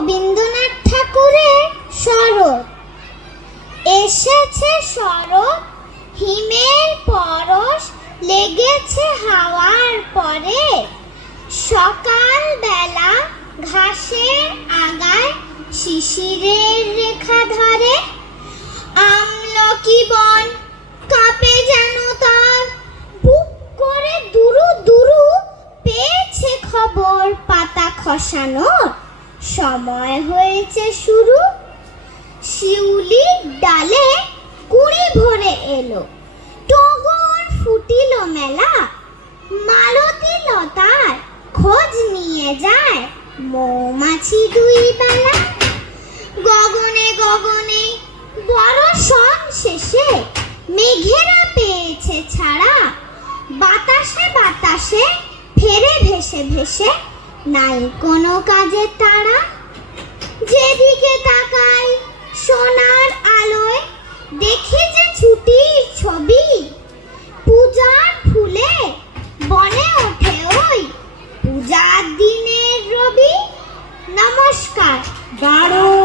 রবীন্দ্রনাথ ঠাকুরের শরৎ। এসেছে শরৎ, হিমের পরশ লেগেছে হাওয়ার পরে। সকাল বেলা ঘাসের আগায় শিশিরের রেখা ধরে। আমলকি বন কাঁপে যেন তার, বুক করে দুরু দুরু পেয়েছে খবর পাতা খসানোর সময় হয়েছে শুরু। শিউলির ডালে কুড়ি ভরে এলো, টগর ফুটিল মেলা। মালতী লতার খোঁজ নিয়ে যায় মৌমাছি দুই বেলা। গগনে গগনে বর্ষণ শেষে মেঘেরা পেয়েছে ছাড়া। বাতাসে বাতাসে ফেরে ভেসে ভেসে নাই কোনো কাজের তাড়া। যেদিকে তাকাই সোনার আলোয় দেখি যে ছুটির ছবি। পূজার ফুলে বনে ওঠে ওই পূজার দিনের রবি। নমস্কার। দারুণ।